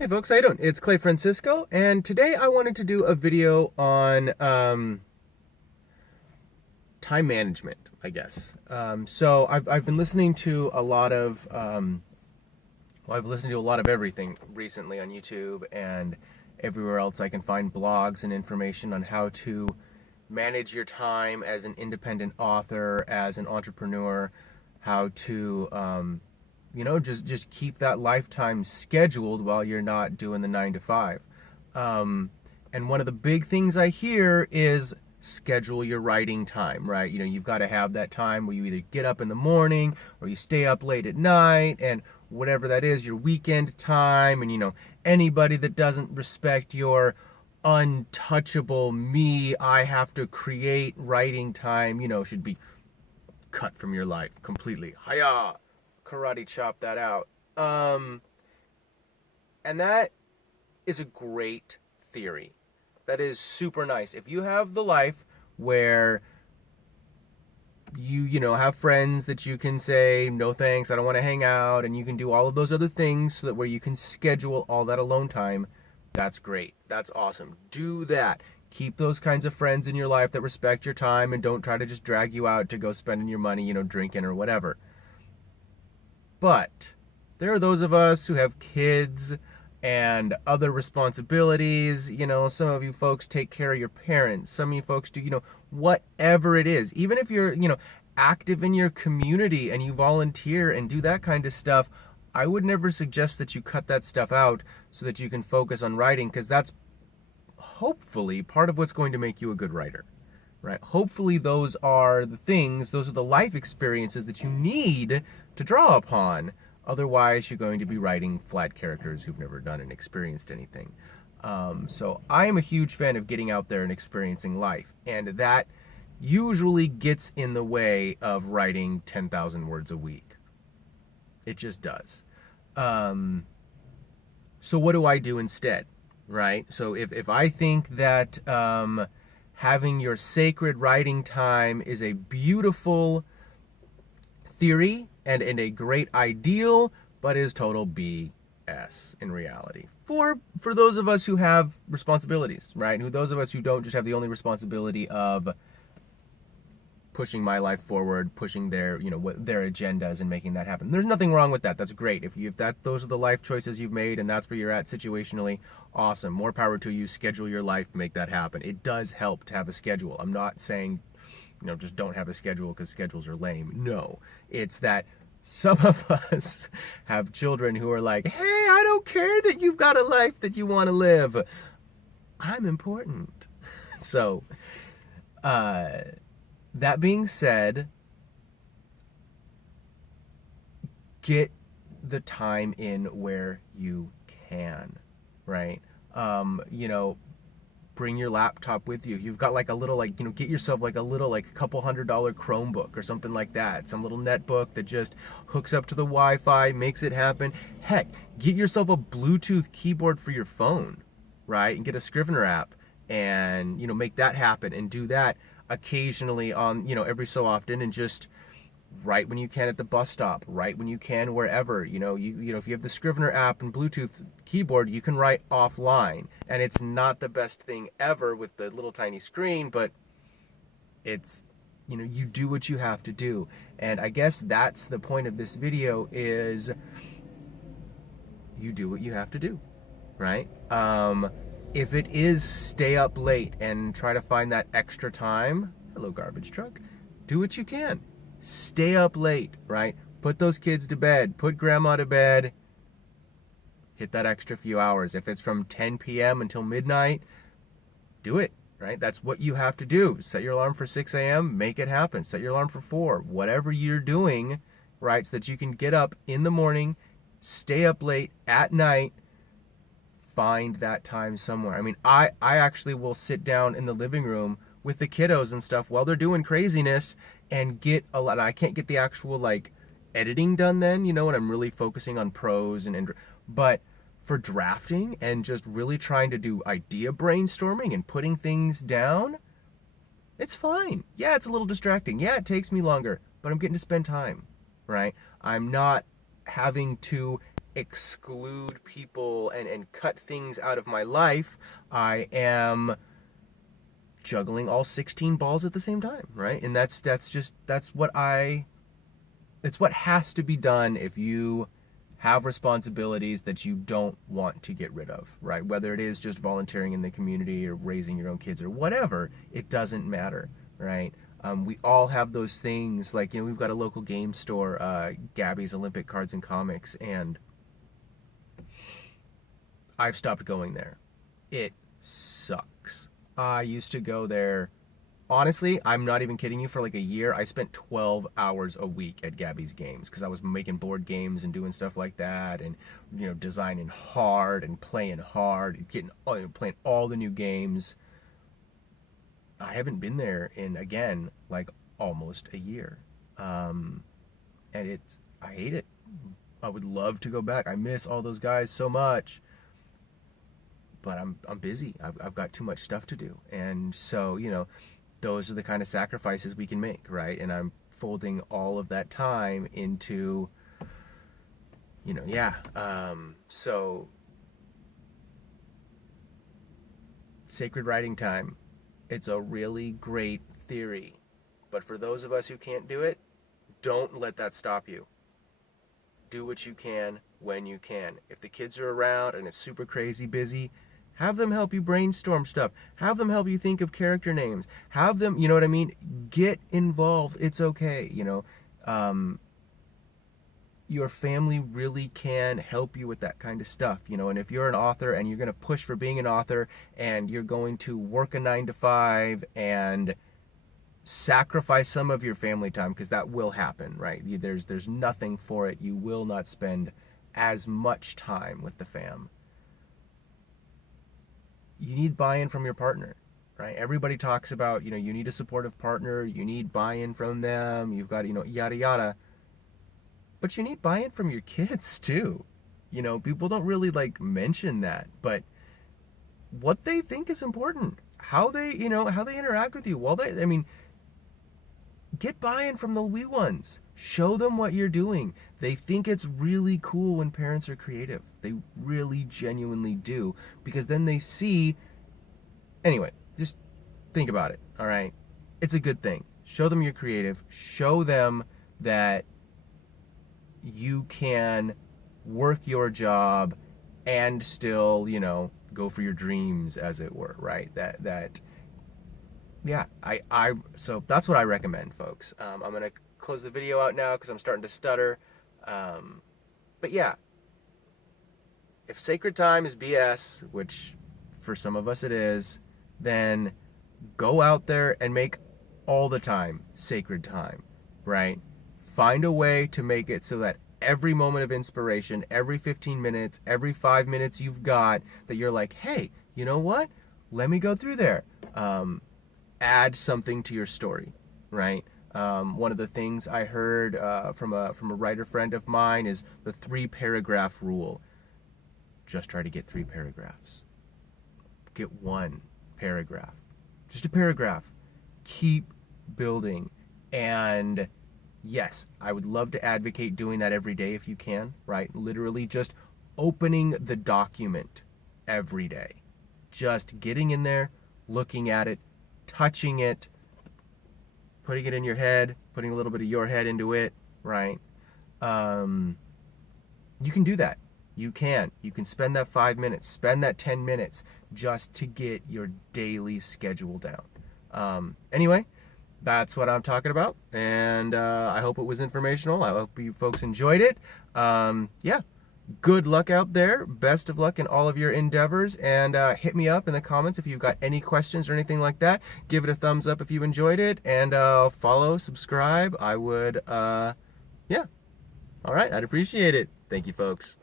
Hey folks, how you doing? It's Clay Francisco, and today I wanted to do a video on time management, I guess. So I've been listening to a lot of I've listened to a lot of everything recently on YouTube and everywhere else I can find blogs and information on how to manage your time as an independent author, as an entrepreneur, how to just keep that lifetime scheduled while you're not doing the 9 to 5. And one of the big things I hear is schedule your writing time, right? You've got to have that time where you either get up in the morning or you stay up late at night, and whatever that is, your weekend time. And anybody that doesn't respect your untouchable me, I have to create writing time, should be cut from your life completely. Hiya! Karate chop that out. And that is a great theory. That is super nice. If you have the life where you have friends that you can say no thanks, I don't want to hang out, and you can do all of those other things so that where you can schedule all that alone time, that's great. That's awesome. Do that. Keep those kinds of friends in your life that respect your time and don't try to just drag you out to go spending your money, drinking or whatever. But there are those of us who have kids and other responsibilities. Some of you folks take care of your parents. Some of you folks do, whatever it is. Even if you're, active in your community and you volunteer and do that kind of stuff, I would never suggest that you cut that stuff out so that you can focus on writing, because that's hopefully part of what's going to make you a good writer, right? Hopefully those are the life experiences that you need to draw upon. Otherwise, you're going to be writing flat characters who've never done and experienced anything. So I am a huge fan of getting out there and experiencing life, and that usually gets in the way of writing 10,000 words a week. It just does. So what do I do instead, right? So if I think that having your sacred writing time is a beautiful theory and a great ideal, but is total BS in reality. For those of us who have responsibilities, right? Those of us who don't just have the only responsibility of pushing my life forward, pushing their agendas and making that happen. There's nothing wrong with that. That's great. If those are the life choices you've made and that's where you're at situationally, awesome. More power to you. Schedule your life, make that happen. It does help to have a schedule. I'm not saying just don't have a schedule because schedules are lame. No, it's that some of us have children who are like, hey, I don't care that you've got a life that you want to live. I'm important. So, that being said, get the time in where you can, right? Bring your laptop with you. You've got like a little, get yourself like a little, couple $100 Chromebook or something like that. Some little netbook that just hooks up to the Wi-Fi, makes it happen. Heck, get yourself a Bluetooth keyboard for your phone, right? And get a Scrivener app and, make that happen and do that occasionally on, every so often, and just write when you can at the bus stop, write when you can wherever. If you have the Scrivener app and Bluetooth keyboard, you can write offline, and it's not the best thing ever with the little tiny screen, but it's you do what you have to do. And I guess that's the point of this video, is you do what you have to do, right? If it is stay up late and try to find that extra time, hello garbage truck, do what you can. Stay up late, right? Put those kids to bed, put grandma to bed, hit that extra few hours. If it's from 10 p.m. until midnight, do it, right? That's what you have to do. Set your alarm for 6 a.m., make it happen. Set your alarm for 4, whatever you're doing, right? So that you can get up in the morning, stay up late at night, find that time somewhere. I mean, I actually will sit down in the living room with the kiddos and stuff while they're doing craziness and get a lot. I can't get the actual editing done then, when I'm really focusing on prose but for drafting and just really trying to do idea brainstorming and putting things down, it's fine. Yeah, it's a little distracting. Yeah, it takes me longer, but I'm getting to spend time, right? I'm not having to exclude people and cut things out of my life, I am juggling all 16 balls at the same time, right? And it's what has to be done if you have responsibilities that you don't want to get rid of, right? Whether it is just volunteering in the community or raising your own kids or whatever, it doesn't matter, right? We all have those things, like, we've got a local game store, Gabby's Olympic Cards and Comics, and I've stopped going there. It sucks. I used to go there. Honestly, I'm not even kidding you. For like a year, I spent 12 hours a week at Gabby's Games because I was making board games and doing stuff like that, and designing hard and playing hard, and playing all the new games. I haven't been there in, again, like almost a year, and I hate it. I would love to go back. I miss all those guys so much, but I'm busy. I've got too much stuff to do, and so those are the kind of sacrifices we can make, right? And I'm folding all of that time into, so sacred writing time. It's a really great theory, but for those of us who can't do it, don't let that stop you. Do what you can when you can. If the kids are around and it's super crazy busy, have them help you brainstorm stuff. Have them help you think of character names. Have them, you know what I mean? Get involved. It's okay, Your family really can help you with that kind of stuff, and if you're an author and you're going to push for being an author and you're going to work a 9 to 5 and sacrifice some of your family time, because that will happen, right? There's nothing for it. You will not spend as much time with the fam. You need buy-in from your partner, right? Everybody talks about, you need a supportive partner, you need buy-in from them, you've got, yada yada. But you need buy-in from your kids too. People don't really mention that, but what they think is important. How they interact with you. Get buy-in from the wee ones. Show them what you're doing. They think it's really cool when parents are creative. They really genuinely do, because then they see. Anyway, just think about it, all right? It's a good thing. Show them you're creative. Show them that you can work your job and still, go for your dreams, as it were, right? So that's what I recommend, folks. I'm going to close the video out now because I'm starting to stutter. But yeah, if sacred time is BS, which for some of us it is, then go out there and make all the time sacred time, right? Find a way to make it so that every moment of inspiration, every 15 minutes, every 5 minutes you've got, that you're like, hey, you know what? Let me go through there. Add something to your story, right? One of the things I heard from a writer friend of mine is the 3-paragraph rule. Just try to get 3 paragraphs. Get 1 paragraph. Just a paragraph. Keep building. And yes, I would love to advocate doing that every day if you can, right? Literally just opening the document every day. Just getting in there, looking at it, touching it, putting it in your head, putting a little bit of your head into it, right? You can do that. You can spend that 5 minutes, spend that 10 minutes just to get your daily schedule down. Anyway, that's what I'm talking about, and I hope it was informational. I hope you folks enjoyed it. Yeah, good luck out there. Best of luck in all of your endeavors, and hit me up in the comments if you've got any questions or anything like that. Give it a thumbs up if you enjoyed it, and follow, subscribe. I would, yeah. All right, I'd appreciate it. Thank you, folks.